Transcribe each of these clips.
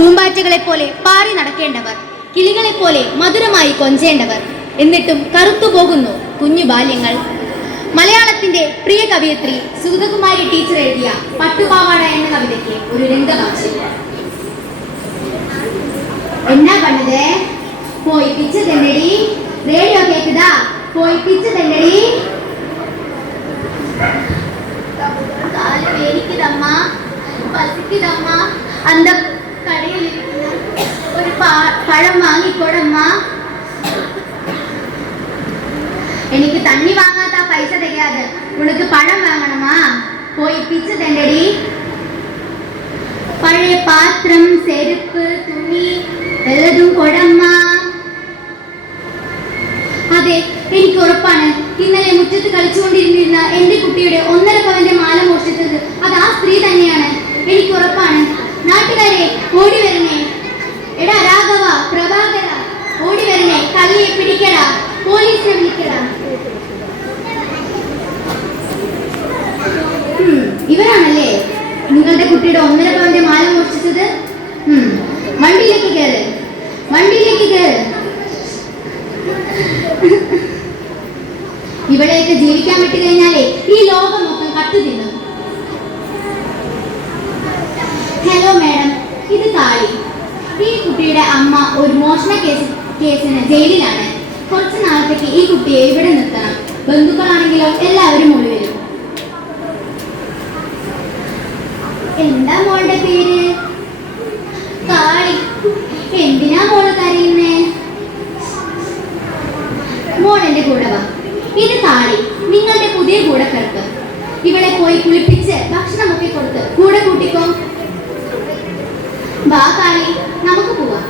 പൂമ്പാറ്റകളെ പോലെ പാറി നടക്കേണ്ടവർ, കിളികളെ പോലെ മധുരമായി കൊഞ്ചേണ്ടവർ. എന്നിട്ടും കറുത്തു പോകുന്നു കുഞ്ഞു ബാല്യങ്ങൾ. മലയാളത്തിന്റെ പ്രിയ കവയിത്രി സുഗതകുമാരി ടീച്ചർ എഴുതിയ പട്ടുപാവാട എന്ന കവിതയ്ക്ക് ഒരു രംഗഭാഷ്യം. എന്നാ പണിതേ? പോയി പിച്ച് തെന്നടി. റേഡിയോ കേക്കുതാ? പോയി പിച്ച് തെന്നടി. കാല് വേലിക്കുതമ്മ, പസിക്കുതമ്മ. അന്ത കടയിൽ ഒരു പഴം വാങ്ങിക്കൊടമ്മ. എനിക്ക് തണ്ണി വാങ്ങാത്ത പൈസ തികയാതെ ഉനക്ക് പഴം വാങ്ങണമാ? പോയി പിച്ച് തെണ്ടടി. പഴയ പാത്രം, ചെരുപ്പ്, തുണി എല്ലതും കൊടമ്മ. അതെ, എനിക്ക് ഉറപ്പാണ് ഇന്നലെ മുറ്റത്ത് കളിച്ചുകൊണ്ടിരുന്നിരുന്ന എന്റെ കുട്ടിയുടെ 1.5 പവന്റെ മാല മോഷ്ടിച്ചത് അത് ആ സ്ത്രീ തന്നെയാണ്. എനിക്ക് ഉറപ്പാണ്. നാട്ടുകാരെ ഓടി വരണേ. എടാ രാഘവ, പ്രഭാകര, ഓടി വരണേ. കള്ളിയെ പിടിക്കടാ, പോലീസിനെ വിളിക്കടാ. ഇവരാണല്ലേ നിങ്ങളുടെ കുട്ടിയുടെ 1.5 പവന്റെ മാല മോഷ്ടിച്ചത്? വണ്ടിയിലേക്ക് കയറ്, വണ്ടിയിലേക്ക് കയറ്. ഇവിടെയൊക്കെ ജീവിക്കാൻ വിട്ടു കഴിഞ്ഞാലേ ഈ ലോകം മൊത്തം കട്ടു തിന്നും. ഹലോ മാഡം, ഇത് കാളി. ഈ കുട്ടിയുടെ അമ്മ ഒരു മോഷണ കേസിന് ജയിലിലാണ്. കുറച്ച് നാളത്തേക്ക് ഈ കുട്ടിയെ ഇവിടെ നിർത്തണം. ബന്ധുക്കളാണെങ്കിലോ എല്ലാവരും ഓടി വരും. എന്താ മോളുടെ പേര്? കാളി. എന്തിനാ മോള് കരയുന്നേ? മോൾ എന്റെ കൂടെ വാ. ഇത് കാളി, നിങ്ങളുടെ പുതിയ കൂടപ്പിറപ്പ്. ഇവിടെ പോയി കുളിപ്പിച്ച് ഭക്ഷണമൊക്കെ കൊടുത്ത് കൂടെ കൂട്ടിക്കോ. വാ കാളി, നമുക്ക് പോവാം.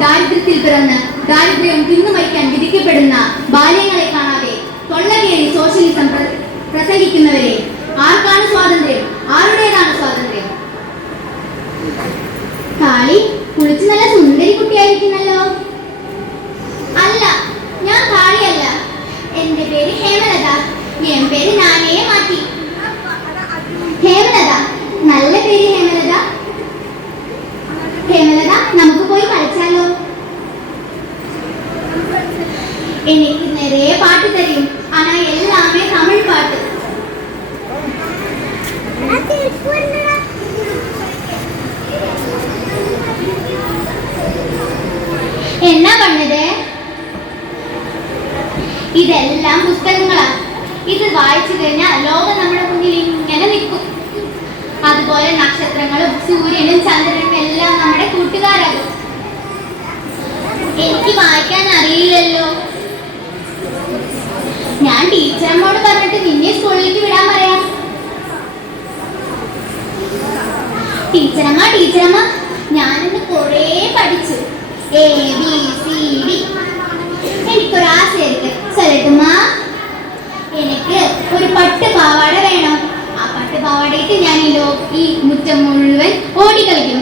ദാരിദ്ര്യത്തിൽ പിറന്ന് ദാരിദ്ര്യം തിന്നു മരിക്കാൻ വിധിക്കപ്പെടുന്ന ബാല്യങ്ങളെ കാണാതെ തൊള്ളകേറി സോഷ്യലിസം പ്രസംഗിക്കുന്നവരെ ആർക്കാണ് സ്വാതന്ത്ര്യം? ആരുടേതാണ് സ്വാതന്ത്ര്യം? കാളി കുളിച്ച് നല്ല സുന്ദരി കുട്ടിയായിരിക്കുന്നല്ലോ. അല്ല, ഞാൻ കാളിയല്ല. എന്റെ പേര് ഹേമലത. എൻ പേര് ഞാനേ മാറ്റി. ഹേമലത, നല്ല പേര് ഹേമലത. ഹേമലത, നമുക്ക് പോയി കളിച്ചാലോ? എനിക്ക് നിറയെ പാട്ട് തരും. ആനാ എല്ലാമേ തമിഴ് പാട്ട്. എന്നാ പറഞ്ഞത്? ഇതെല്ലാം പുസ്തകങ്ങളാ. ഇത് വായിച്ചു കഴിഞ്ഞാൽ ലോകം നമ്മുടെ മുന്നിൽ ഇങ്ങനെ നിൽക്കും. അതുപോലെ നക്ഷത്രങ്ങളും സൂര്യനും ചന്ദ്രനും എല്ലാം നമ്മുടെ കൂട്ടുകാരാകും. എനിക്ക് വായിക്കാൻ അറിയില്ലല്ലോ. ഞാൻ ടീച്ചറമ്മോട് പറഞ്ഞിട്ട് നിന്നെ സ്കൂളിലേക്ക് വിടാൻ പറയാം. ടീച്ചറമ്മ, ടീച്ചറമ്മ, ഞാനിന്ന് കുറേ പഠിച്ചു. ABCD. എനിക്കൊരാശയുണ്ട്. സൊല്ലട്ടുമാ? എനിക്ക് ഒരു പട്ട് പാവാട വേണം. ആ പട്ട് പാവാടയിട്ട് ഞാൻ ഈ മുറ്റം മുഴുവൻ ഓടിക്കളിക്കും.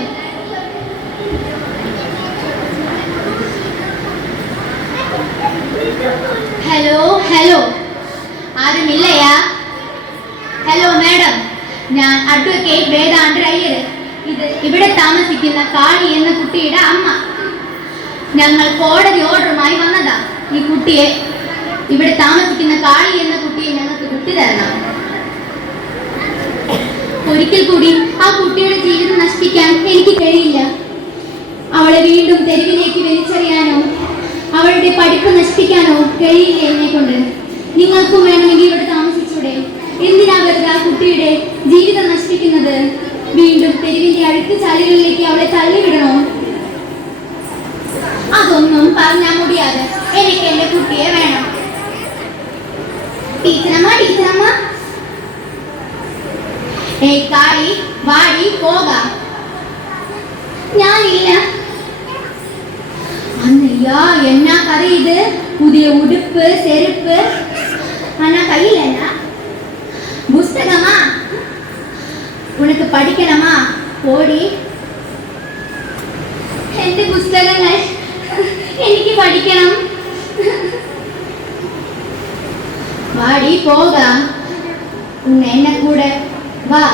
ഹലോ ഹലോ, ആരുമില്ലയാ? ഹലോ മാഡം, ഞാൻ അഡ്വക്കേറ്റ് വേദാന്തർ അയ്യർ. ഇത് ഇവിടെ താമസിക്കുന്ന കാളി എന്ന കുട്ടിയുടെ അമ്മ. ഞങ്ങൾ കോടതി ഓർഡറുമായി വന്നതാ. ഈ കുട്ടിയെ, ഇവിടെ താമസിക്കുന്ന കാളി എന്ന കുട്ടിയെ ഞങ്ങൾക്ക് വിട്ടു തരണം. ഒരിക്കൽ കൂടി ആ കുട്ടിയുടെ ജീവിതം നശിപ്പിക്കാൻ എനിക്ക് കഴിയില്ല. അവളെ വീണ്ടും തെരുവിലേക്ക് വലിച്ചെറിയാനോ അവളുടെ പഠിപ്പ് നശിപ്പിക്കാനോ കഴിയില്ല എന്നെ കൊണ്ട്. നിങ്ങൾക്കും വേണമെങ്കിൽ ഇവിടെ താമസിച്ചൂടെ? എന്തിനാ വെറുതെ ആ കുട്ടിയുടെ ജീവിതം നശിപ്പിക്കുന്നത്? വീണ്ടും തെരുവിന്റെ അഴുക്ക് ചാലുകളിലേക്ക് അവളെ തള്ളിവിടണോ? അതൊന്നും പറഞ്ഞാൽ മുടിയാതെ. എനിക്ക് എന്റെ കുട്ടിയെ വേണം. ടീച്ചറമ്മ, ടീച്ചറമ്മ. ഏയ് കാളി, വാടി പോകാം. ഞാനില്ല. അന്നയ്യാ, എന്നാ കറി ഇത്? പുതിയ ഉടുപ്പ്, ചെരുപ്പ്. ആനാ കയ്യിൽ എന്നാ? പുസ്തകമാ? ഉനക്ക് പഠിക്കണമാ? പോടി. എന്റെ പുസ്തകങ്ങൾ എനിക്ക് പഠിക്കണം. വാടി പോകാം. എന്നെ കൂടെ വാ.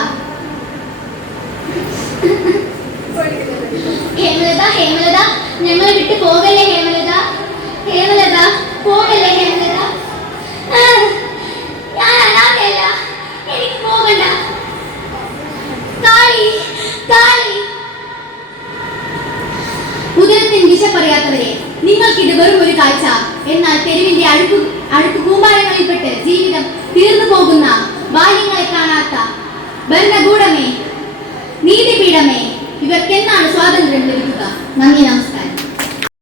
ഞങ്ങളെ വിട്ട് പോകല്ലേ ഹേമലത, ഹേമലത, പോകല്ലേ ഹേമലത. ആ, ഞാൻ അനാഥയല്ല, എനിക്ക് പോകണ്ട. കാളി, കാളി. ഉദരത്തിന് വിശപ്പറിയാത്തവരെ, നിങ്ങൾക്കിത് വെറും ഒരു കാഴ്ച. എന്നാൽ തെരുവിന്റെ അഴുക്ക് കൂമ്പാരങ്ങളിൽപ്പെട്ട് ജീവിതം തീർന്നു പോകുന്ന ബാല്യങ്ങളെ കാണാത്ത ഭരണകൂടമേ, നീതിപീഠമേ, ഇവർക്കെന്നാണ് സ്വാതന്ത്ര്യം ലഭിക്കുക? നന്ദി, നമസ്കാരം.